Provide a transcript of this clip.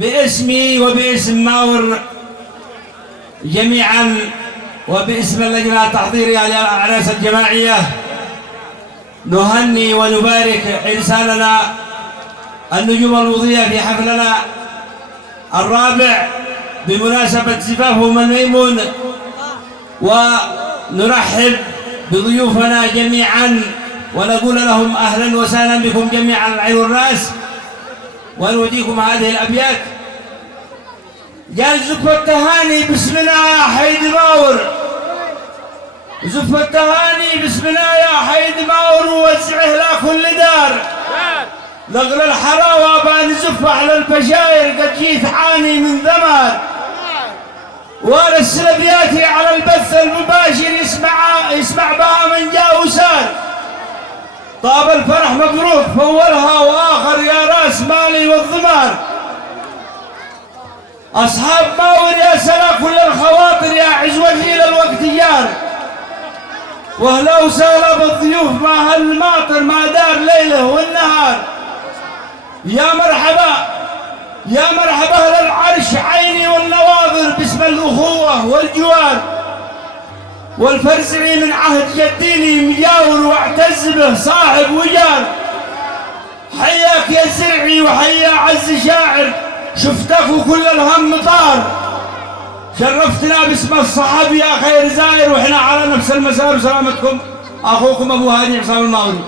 باسمي وباسم ماور جميعا وباسم اللجنة التحضيرية للأعراس الجماعية نهني ونبارك إنساننا النجوم المضيئة في حفلنا الرابع بمناسبة زفافهم الميمون، ونرحب بضيوفنا جميعا ونقول لهم أهلا وسهلا بكم جميعا العين والرأس، ونوديكم هذه الأبيات. قال زف التهاني باسمنا يا حيد ماور، زف التهاني باسمنا يا حيد ماور ووزعه لكل دار، لغل الحراوة بنزف على البشاير قد جيت عاني من ذمار، وارسل ابياتي على البث المباشر يسمع بها من جاء وسار، طاب الفرح مبروك فولها واخر يا راس مالي والضمار، اصحاب ماور يا سلا كل الخواطر يا عزوتي للوقت جار، واهلا وسهلا بالضيوف ما هالماطر ما دار ليله والنهار، يا مرحبا يا مرحبا للعرش عيني والنواظر باسم الأخوة والجوار، والفرزعي من عهد جديني مجاور واعتز به صاحب وجار، حياك يا الزرعي وحيا عز شاعر شفتك وكل الهم طار، شرفتنا باسم الصحابي يا خير زاير واحنا على نفس المسار. سلامتكم اخوكم ابو هادي عصام الماوري.